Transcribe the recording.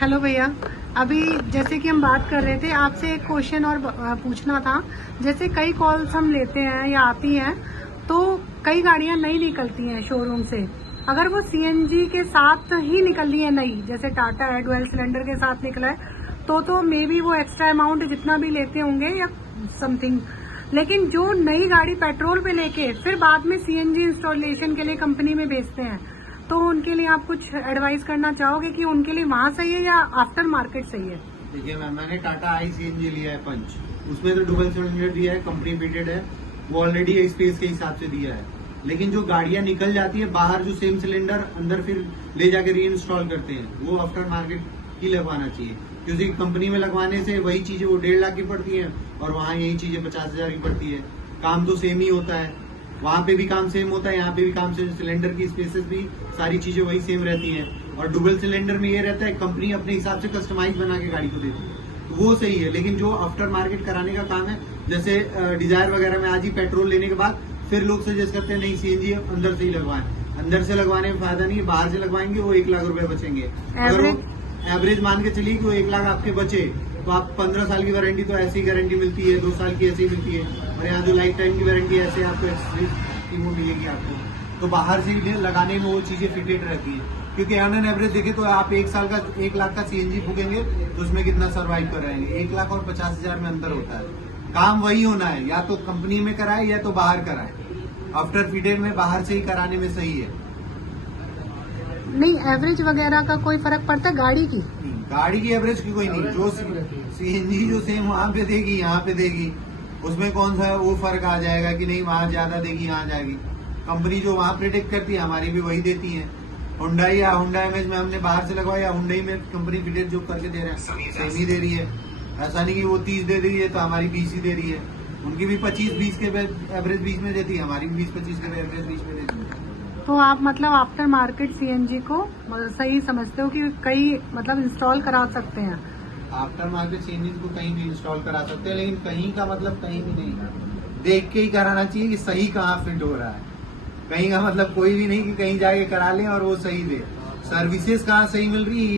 Hello भैया, अभी जैसे कि हम बात कर रहे थे, आपसे एक क्वेश्चन और पूछना था। जैसे कई कॉल्स हम लेते हैं या आती हैं, तो कई गाड़ियां नई निकलती हैं शोरूम से। अगर वो सीएनजी के साथ ही निकल रही है नई, जैसे टाटा है डुअल सिलेंडर के साथ निकला है, तो मे बी वो एक्स्ट्रा अमाउंट जितना भी लेते होंगे या समथिंग। लेकिन जो नई गाड़ी पेट्रोल पे लेके फिर बाद में सीएनजी इंस्टॉलेशन के लिए कंपनी में भेजते हैं, तो उनके लिए आप कुछ एडवाइस करना चाहोगे कि उनके लिए वहाँ सही है या आफ्टर मार्केट सही है? देखिए मैम, मैंने टाटा आई सीएनजी लिया है पंच, उसमें तो डुबल सिलेंडर दिया है, कंपनी फिटेड है, वो ऑलरेडी स्पेस के हिसाब से दिया है। लेकिन जो गाड़ियां निकल जाती है बाहर, जो सेम सिलेंडर अंदर फिर ले जाके री इंस्टॉल करते हैं, वो आफ्टर मार्केट ही लगवाना चाहिए, क्योंकि कंपनी में लगवाने से वही चीजें वो 1.5 लाख की पड़ती है और वहाँ यही चीजें 50,000 की पड़ती है। काम तो सेम ही होता है, वहाँ पे भी काम सेम होता है, यहाँ पे भी काम सेम, सिलेंडर की स्पेसेस भी सारी चीजें वही सेम रहती हैं। और डुबल सिलेंडर में ये रहता है कंपनी अपने हिसाब से कस्टमाइज बना के गाड़ी को देती है, तो वो सही है। लेकिन जो आफ्टर मार्केट कराने का काम है, जैसे डिजायर वगैरह में आज ही पेट्रोल लेने के बाद फिर लोग सजेस्ट करते हैं नहीं सीएनजी अंदर से ही लगवाएं। अंदर से लगवाने में फायदा नहीं है, बाहर से लगवाएंगे वो 1 लाख रुपए बचेंगे। अगर वो एवरेज मान के चलिए कि वो 1 लाख आपके बचे, तो आप 15 साल की वारंटी तो ऐसी गारंटी मिलती है, 2 साल की ऐसी मिलती है, और यहाँ जो लाइफ टाइम की वारंटी है ऐसे आपको एक्सपीरियंस की वो मिलेगी आपको। तो बाहर से भी लगाने में वो चीजें फिटेड रहती है, क्योंकि ऑन एन एवरेज देखे तो आप 1 साल का 1 लाख का सीएनजी फूकेंगे तो उसमें कितना सर्वाइव कर रहे हैं। 1 लाख और 50,000 में अंतर होता है। काम वही होना है, या तो कंपनी में कराए या तो बाहर कराए। आफ्टर फिटेड में बाहर से ही कराने में सही है। नहीं, एवरेज वगैरह का कोई फर्क पड़ता है गाड़ी की? गाड़ी की एवरेज की कोई नहीं, जो सीएनजी जो सेम वहाँ पे देगी यहाँ पे देगी, उसमें कौन सा वो फर्क आ जाएगा कि नहीं वहाँ ज्यादा देगी यहाँ जाएगी। कंपनी जो वहाँ प्रिडिक्ट करती है हमारी भी वही देती है। हुंडई या हुंडई इमेज में हमने बाहर से लगवाया, हुंडई में कंपनी फिटेड जो करके दे रहा है सेम ही दे रही है। ऐसा नहीं कि वो 30 दे रही है तो हमारी 20 ही दे रही है। उनकी भी 25-20 के एवरेज 20 में देती है, हमारी भी 20-25 के एवरेज 20 में देती है। तो आप मतलब आफ्टर मार्केट सीएनजी को सही समझते हो कि कई मतलब इंस्टॉल करा सकते हैं? आफ्टर मार्केट सीएनजी को कहीं भी इंस्टॉल करा सकते हैं, लेकिन कहीं का मतलब कहीं भी नहीं, देख के ही कराना चाहिए कि सही कहाँ फिट हो रहा है। कहीं का मतलब कोई भी नहीं कि कहीं जाके करा लें और वो सही दे। सर्विसेज कहाँ सही मिल रही है